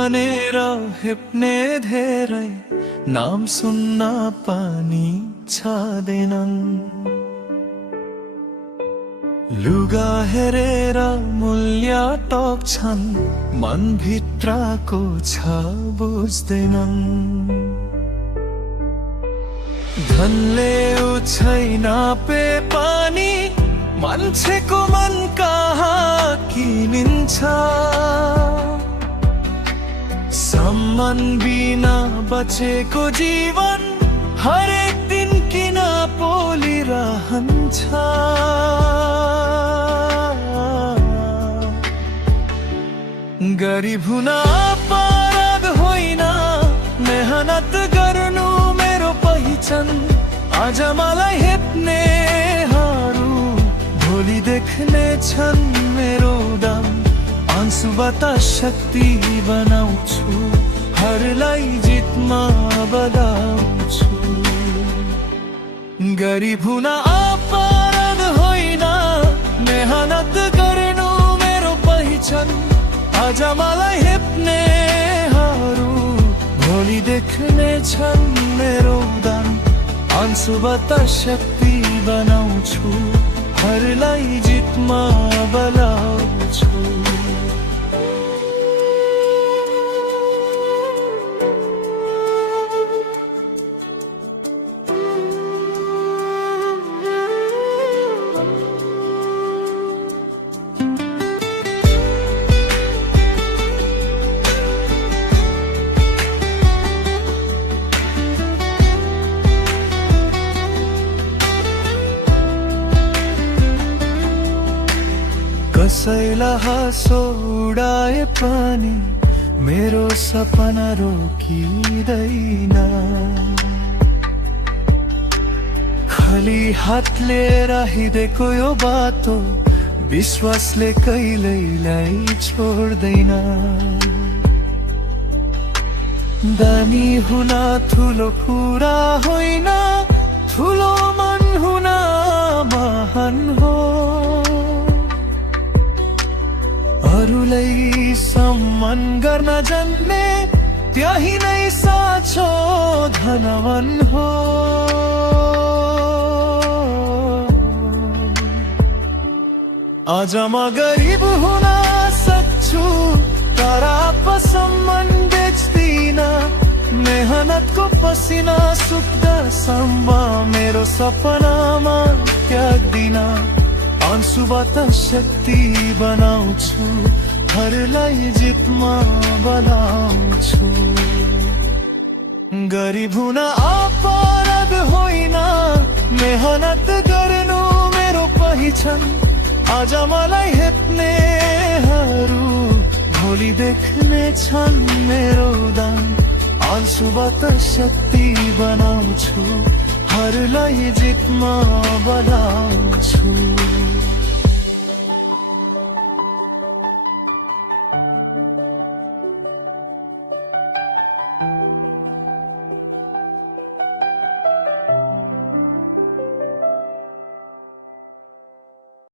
भनेर हेप्ने धेरै नाम सुन्न पनि छाँदैनन्। लुगा हेरेर मूल्य टोक्छन्, मनभित्रको छ बुझ्दैनन्। धनले छैन पे पनि मान्छेको मन कहाँ किनिन्छ। सम्मान बिना बचेको जीवन हरेक दिन किन पोलिरहन्छ। गरिब हुन अपराध होइन, मेहनत गर्नु मेरो पहिचान। आज मलाई हेप्नेहरू भोलि देख्ने छन् मेरो दाम। आँसुबाट शक्ति बनाउँछु, हरलाई जितमा बदलाउँछु। गरिब हुन अपराध होइन, मेहनत गर्नु मेरो पहिचान। आज मलाई हेप्नेहरू भोलि देख्ने छन् मेरो दाम। आँसुबाट शक्ति बनाउँछु, हरलाई जितमा बदलाउँछु। कसैलाई हाँसो उडाए पनि मेरो सपना रोकिँदैन। खाली हातले राखिदिएको यो बाटो विश्वासले कहिल्यै छोड्दैन। दानी हुन ठुलो कुरा होइन, ठुलो मन हुन महान हो। अरूलाई सम्मान गर्न जान्ने त्यही नै साँचो धनवान हो। आज म गरिब हुन सक्छु, तर सम्मान बेच्दिन। मेहनतको पसिना सुक्दासम्म मेरो सपनामा त्याग्दिन। आँसुबाट शक्ति बनाउँछु, हरलाई जितमा बदलाउँछु। गरिब हुन अपराध होइन, मेहनत गर्नु मेरो पहिचान। आज मलाई हेप्नेहरू भोलि देख्ने छन् मेरो दाम। आँसुबाट शक्ति बनाउँछु, हरलाई जितमा बदलाउँछु।